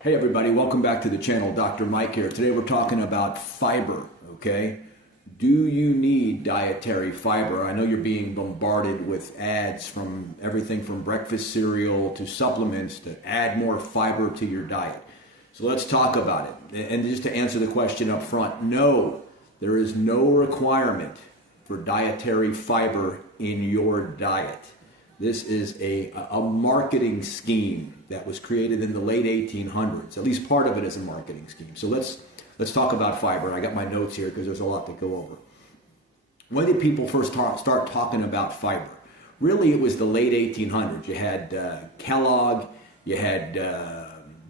Hey everybody, welcome back to the channel. Dr. Mike here. Today we're talking about fiber, okay? Do you need dietary fiber? I know you're being bombarded with ads from everything from breakfast cereal to supplements to add more fiber to your diet. So let's talk about it. And just to answer the question up front, no, there is no requirement for dietary fiber in your diet. This is a marketing scheme that was created in the late 1800s. At least part of it is a marketing scheme. So let's talk about fiber. I got my notes here because there's a lot to go over. When did people first start talking about fiber? Really, it was the late 1800s. You had Kellogg, you had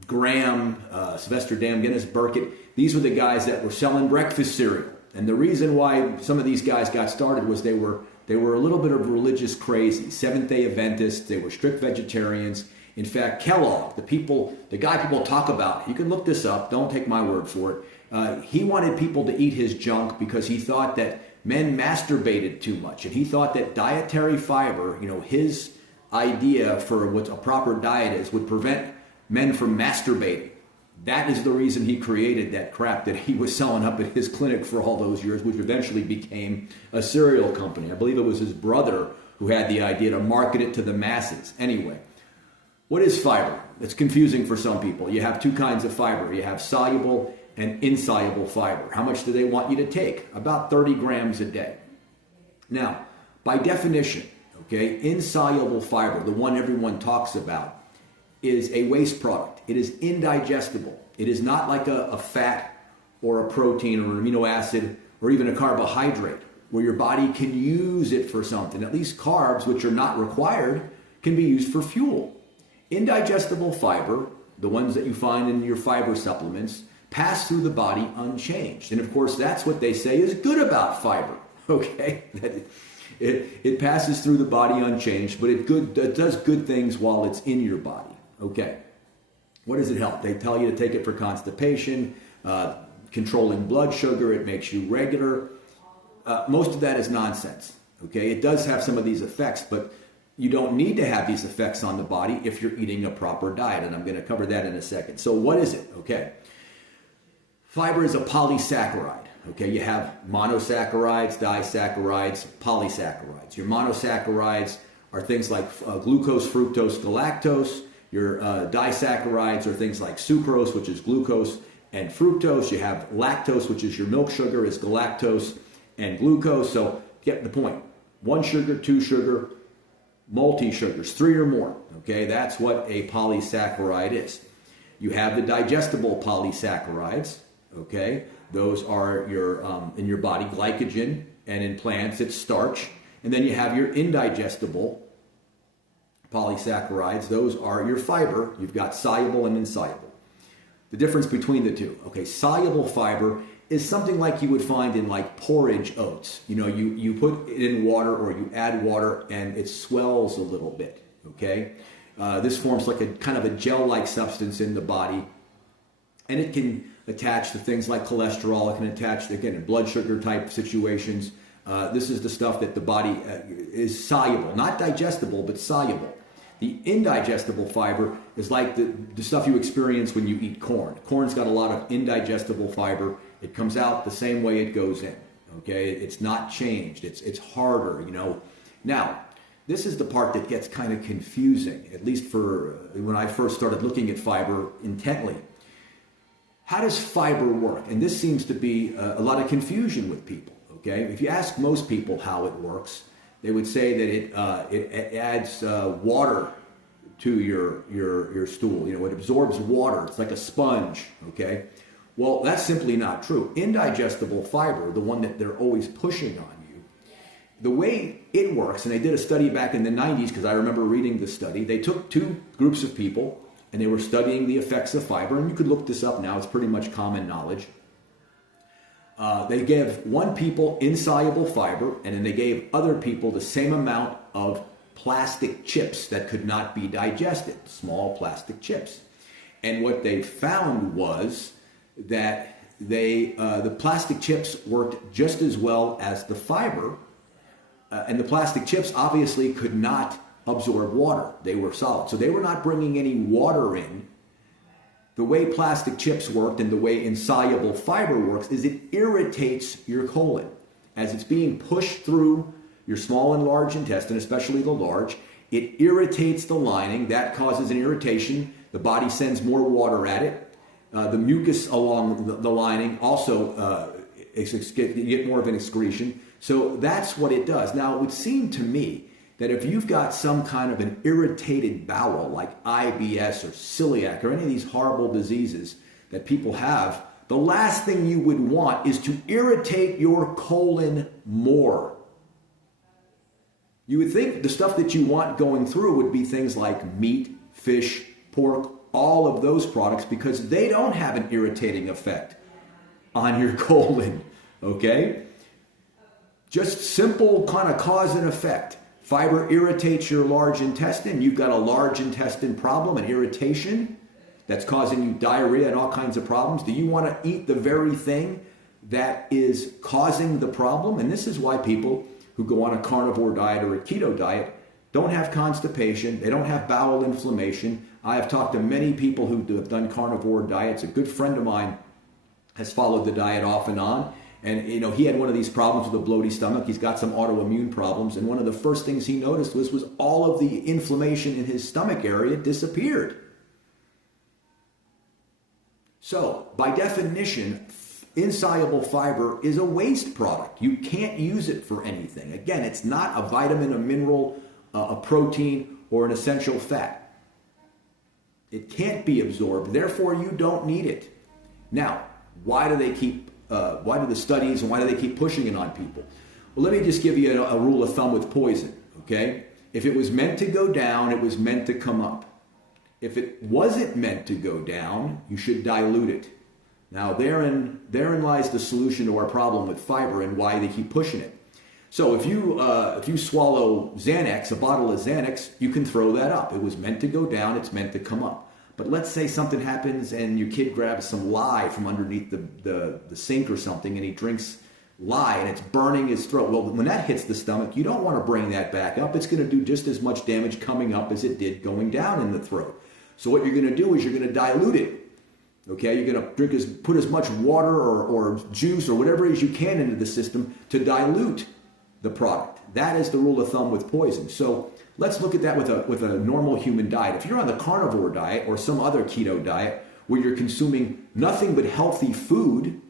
Graham, Sylvester Dam, Guinness, Burkett. These were the guys that were selling breakfast cereal. And the reason why some of these guys got started was they were a little bit of religious crazy, Seventh-day Adventists. They were strict vegetarians. In fact, Kellogg, the guy people talk about, you can look this up, don't take my word for it. He wanted people to eat his junk because he thought that men masturbated too much. And he thought that dietary fiber, his idea for what a proper diet is, would prevent men from masturbating. That is the reason he created that crap that he was selling up at his clinic for all those years, which eventually became a cereal company. I believe it was his brother who had the idea to market it to the masses. Anyway, what is fiber? It's confusing for some people. You have two kinds of fiber. You have soluble and insoluble fiber. How much do they want you to take? About 30 grams a day. Now, by definition, insoluble fiber, the one everyone talks about, is a waste product. It is indigestible. It is not like a fat or a protein or an amino acid or even a carbohydrate where your body can use it for something. At least carbs, which are not required, can be used for fuel. Indigestible fiber, the ones that you find in your fiber supplements, pass through the body unchanged. And of course, that's what they say is good about fiber, okay? It passes through the body unchanged, but it does good things while it's in your body. Okay, what does it help? They tell you to take it for constipation, controlling blood sugar, it makes you regular. Most of that is nonsense, okay? It does have some of these effects, but you don't need to have these effects on the body if you're eating a proper diet, and I'm going to cover that in a second. So what is it? Okay, fiber is a polysaccharide, okay? You have monosaccharides, disaccharides, polysaccharides. Your monosaccharides are things like glucose, fructose, galactose. Your disaccharides are things like sucrose, which is glucose and fructose. You have lactose, which is your milk sugar, is galactose and glucose. So get the point. One sugar, two sugar, multi-sugars, three or more. Okay, that's what a polysaccharide is. You have the digestible polysaccharides. Okay, those are your in your body glycogen, and in plants it's starch. And then you have your indigestible polysaccharides. Those are your fiber. You've got soluble and insoluble. The difference between the two. Okay, soluble fiber is something like you would find in like porridge oats. You put it in water or you add water and it swells a little bit. Okay, this forms like a kind of a gel-like substance in the body, and it can attach to things like cholesterol. It can attach, again, in blood sugar type situations. This is the stuff that the body is soluble, not digestible, but soluble. The indigestible fiber is like the stuff you experience when you eat corn. Corn's got a lot of indigestible fiber. It comes out the same way it goes in. Okay, it's not changed. It's harder. Now, this is the part that gets kind of confusing, at least for when I first started looking at fiber intently. How does fiber work? And this seems to be a lot of confusion with people. Okay, if you ask most people how it works, they would say that it adds water to your stool. It absorbs water. It's like a sponge. Okay, well, that's simply not true. Indigestible fiber, the one that they're always pushing on you, the way it works, and they did a study back in the 90s because I remember reading this study. They took two groups of people and they were studying the effects of fiber, and you could look this up now. It's pretty much common knowledge. They gave one people insoluble fiber, and then they gave other people the same amount of plastic chips that could not be digested, small plastic chips. And what they found was that the plastic chips worked just as well as the fiber, and the plastic chips obviously could not absorb water. They were solid. So they were not bringing any water in the way plastic chips work and the way insoluble fiber works is it irritates your colon. As it's being pushed through your small and large intestine, especially the large, it irritates the lining. That causes an irritation. The body sends more water at it. The mucus along the lining also you get more of an excretion. So that's what it does. Now, it would seem to me that if you've got some kind of an irritated bowel like IBS or celiac or any of these horrible diseases that people have, the last thing you would want is to irritate your colon more. You would think the stuff that you want going through would be things like meat, fish, pork, all of those products, because they don't have an irritating effect on your colon, okay? Just simple kind of cause and effect. Fiber irritates your large intestine. You've got a large intestine problem, an irritation that's causing you diarrhea and all kinds of problems. Do you want to eat the very thing that is causing the problem? And this is why people who go on a carnivore diet or a keto diet don't have constipation. They don't have bowel inflammation. I have talked to many people who have done carnivore diets. A good friend of mine has followed the diet off and on. And, you know, he had one of these problems with a bloaty stomach. He's got some autoimmune problems. And one of the first things he noticed was all of the inflammation in his stomach area disappeared. So, by definition, insoluble fiber is a waste product. You can't use it for anything. Again, it's not a vitamin, a mineral, a protein, or an essential fat. It can't be absorbed. Therefore, you don't need it. Now, why do the studies and why do they keep pushing it on people? Well, let me just give you a rule of thumb with poison, okay? If it was meant to go down, it was meant to come up. If it wasn't meant to go down, you should dilute it. Now, therein lies the solution to our problem with fiber and why they keep pushing it. So if you swallow Xanax, a bottle of Xanax, you can throw that up. It was meant to go down, it's meant to come up. But let's say something happens and your kid grabs some lye from underneath the sink or something and he drinks lye and it's burning his throat. Well, when that hits the stomach, you don't want to bring that back up. It's going to do just as much damage coming up as it did going down in the throat. So what you're going to do is you're going to dilute it. Okay, you're going to put as much water or juice or whatever it is you can into the system to dilute the product. That is the rule of thumb with poison. So let's look at that with a normal human diet. If you're on the carnivore diet or some other keto diet where you're consuming nothing but healthy food,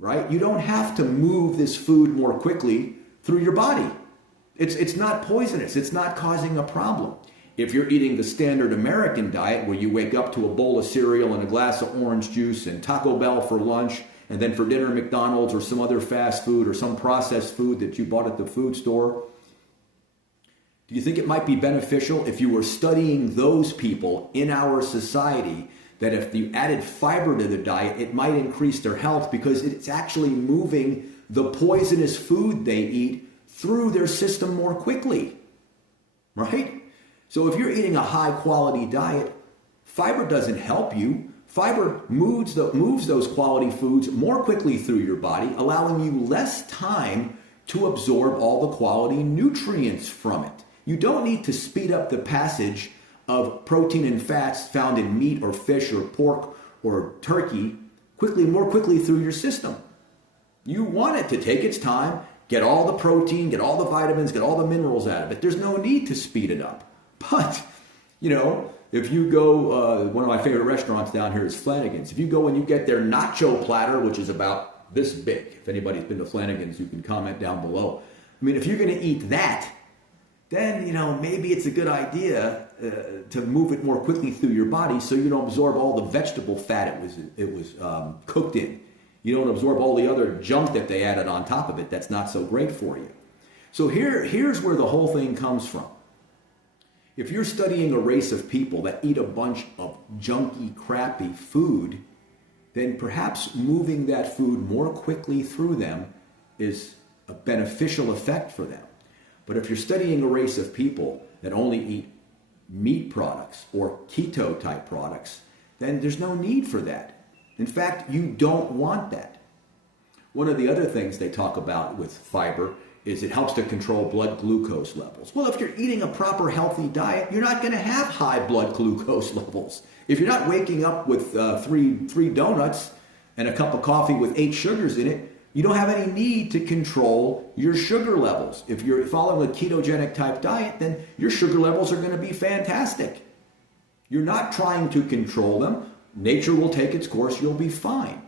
right? You don't have to move this food more quickly through your body. It's not poisonous. It's not causing a problem. If you're eating the standard American diet where you wake up to a bowl of cereal and a glass of orange juice and Taco Bell for lunch, and then for dinner McDonald's or some other fast food or some processed food that you bought at the food store, do you think it might be beneficial if you were studying those people in our society, that if you added fiber to the diet, it might increase their health because it's actually moving the poisonous food they eat through their system more quickly, right? So if you're eating a high quality diet, fiber doesn't help you. Fiber moves those quality foods more quickly through your body, allowing you less time to absorb all the quality nutrients from it. You don't need to speed up the passage of protein and fats found in meat or fish or pork or turkey more quickly through your system. You want it to take its time, get all the protein, get all the vitamins, get all the minerals out of it. There's no need to speed it up. But, you know, if you go, one of my favorite restaurants down here is Flanagan's. If you go and you get their nacho platter, which is about this big, if anybody's been to Flanagan's, you can comment down below. I mean, if you're going to eat that, then, you know, maybe it's a good idea to move it more quickly through your body so you don't absorb all the vegetable fat it was cooked in. You don't absorb all the other junk that they added on top of it that's not so great for you. So here's where the whole thing comes from. If you're studying a race of people that eat a bunch of junky, crappy food, then perhaps moving that food more quickly through them is a beneficial effect for them. But if you're studying a race of people that only eat meat products or keto type products, then there's no need for that. In fact, you don't want that. One of the other things they talk about with fiber is it helps to control blood glucose levels. Well, if you're eating a proper healthy diet, you're not going to have high blood glucose levels. If you're not waking up with three donuts and a cup of coffee with 8 sugars in it, you don't have any need to control your sugar levels. If you're following a ketogenic type diet, then your sugar levels are going to be fantastic. You're not trying to control them. Nature will take its course. You'll be fine.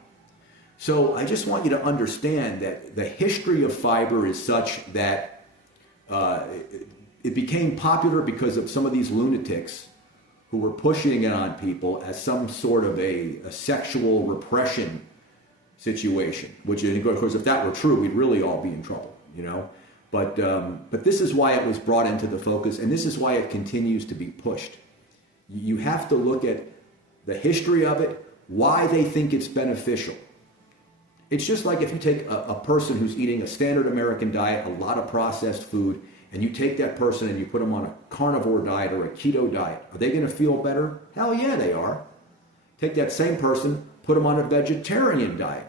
So I just want you to understand that the history of fiber is such that it became popular because of some of these lunatics who were pushing it on people as some sort of a sexual repression situation, which, of course, if that were true, we'd really all be in trouble, you know. But this is why it was brought into the focus, and this is why it continues to be pushed. You have to look at the history of it, why they think it's beneficial. It's just like if you take a person who's eating a standard American diet, a lot of processed food, and you take that person and you put them on a carnivore diet or a keto diet. Are they going to feel better? Hell yeah, they are. Take that same person, put them on a vegetarian diet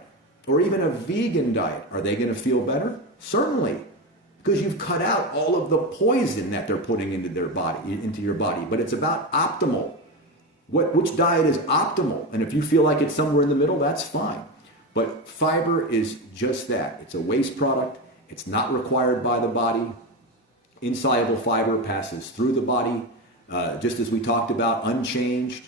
or even a vegan diet. Are they going to feel better? Certainly, because you've cut out all of the poison that they're putting into their body, into your body. But it's about optimal. Which diet is optimal? And if you feel like it's somewhere in the middle, that's fine. But fiber is just that. It's a waste product. It's not required by the body. Insoluble fiber passes through the body, just as we talked about, unchanged.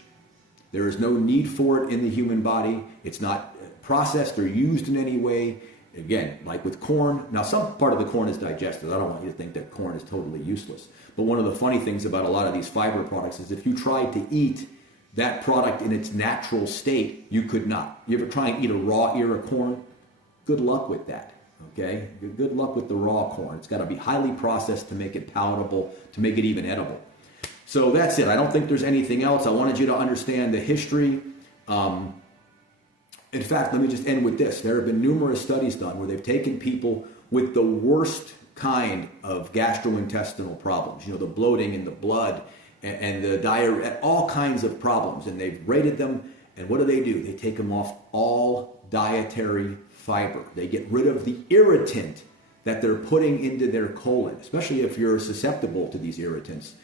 There is no need for it in the human body. It's not processed or used in any way. Again, like with corn. Now, some part of the corn is digested. I don't want you to think that corn is totally useless. But one of the funny things about a lot of these fiber products is if you tried to eat that product in its natural state, you could not. You ever try and eat a raw ear of corn? Good luck with that, okay? Good luck with the raw corn. It's got to be highly processed to make it palatable, to make it even edible. So that's it. I don't think there's anything else. I wanted you to understand the history. In fact, let me just end with this. There have been numerous studies done where they've taken people with the worst kind of gastrointestinal problems, you know, the bloating in the blood, and the diarrhea, all kinds of problems, and they've rated them, and what do? They take them off all dietary fiber. They get rid of the irritant that they're putting into their colon, especially if you're susceptible to these irritants,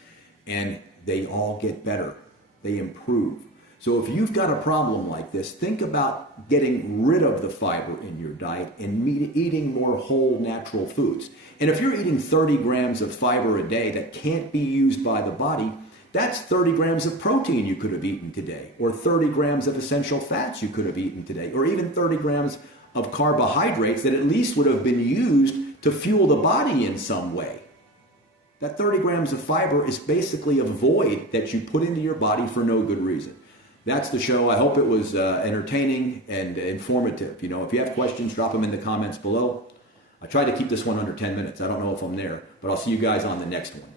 and they all get better. They improve. So if you've got a problem like this, think about getting rid of the fiber in your diet and eating more whole natural foods. And if you're eating 30 grams of fiber a day that can't be used by the body, that's 30 grams of protein you could have eaten today, or 30 grams of essential fats you could have eaten today, or even 30 grams of carbohydrates that at least would have been used to fuel the body in some way. That 30 grams of fiber is basically a void that you put into your body for no good reason. That's the show. I hope it was entertaining and informative. You know, if you have questions, drop them in the comments below. I tried to keep this one under 10 minutes. I don't know if I'm there, but I'll see you guys on the next one.